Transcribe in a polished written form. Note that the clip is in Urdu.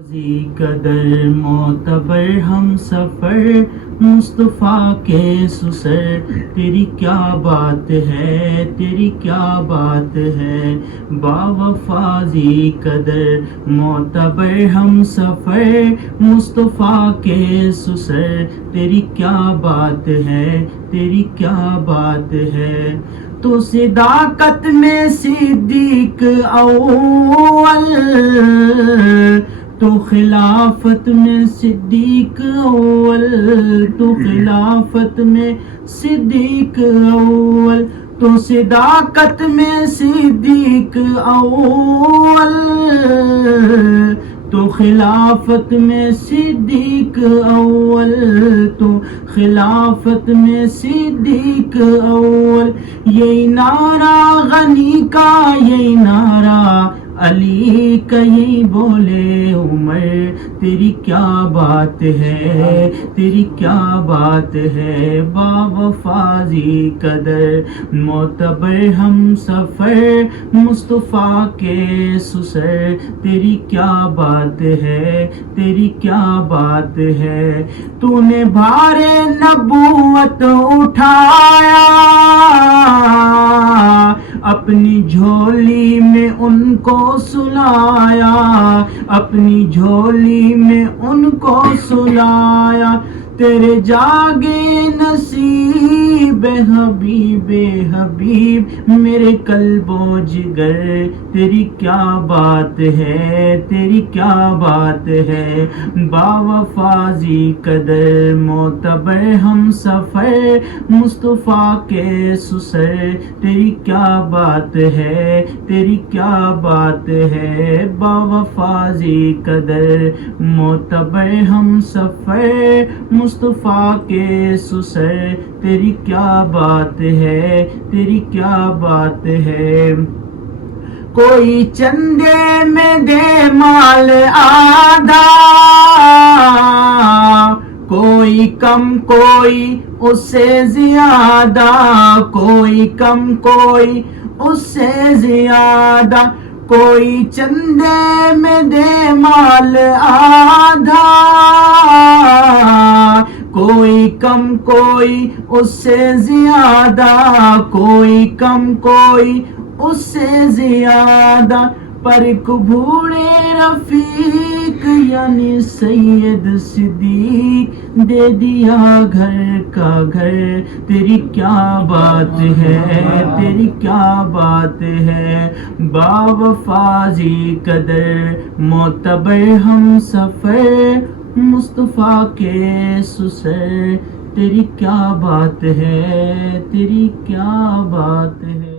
غازی قدر معتبر ہم سفر مصطفیٰ کے سسر، تیری کیا بات ہے، تیری کیا بات ہے، باوفازی قدر معتبر ہم سفر مصطفیٰ کے سسر، تیری کیا بات ہے، تیری کیا بات ہے، تو صداقت میں صدیق اول، تو خلافت میں صدیق اول، تو خلافت میں صدیق اول، تو صداقت میں صدیق اول، تو خلافت میں صدیق اول، تو خلافت میں صدیق اول، یہی نعرہ غنی کا، یہی نعرہ علی کا، یہی بولے عمر، تیری کیا بات ہے، تیری کیا بات ہے، باوفازی قدر معتبر ہم سفر مصطفیٰ کے سسر، تیری کیا بات ہے، تیری کیا بات ہے، تو نے بھار نبوت اٹھایا، اپنی جھولی میں ان کو سلایا، اپنی جھولی میں ان کو سلایا، تیرے جاگے نصیب حبیب حبیب میرے قلب و جگر، تیری کیا بات ہے، تیری کیا بات ہے، باوفازی قدر معتبر ہم سفر مصطفیٰ کے سسر، تیری کیا بات ہے، تیری کیا بات ہے، باوفازی قدر معتبر ہم سفر مصطفیٰ کے سسر، تیری کیا بات ہے، تیری کیا بات ہے، کوئی چندے میں دے مال آدھا، کوئی کم کوئی اس سے زیادہ، کوئی کم کوئی اس سے زیادہ، کوئی چندے میں دے مال آدھا، کوئی کم کوئی اس سے زیادہ، کوئی کم کوئی اس سے زیادہ، پر ایک بوڑھے رفیق یعنی سید صدیق دے دیا گھر کا گھر، تیری کیا بات ہے، تیری کیا بات ہے، باوفازی قدر معتبر ہم سفر مصطفیٰ کے سسر، تیری کیا بات ہے، تیری کیا بات ہے۔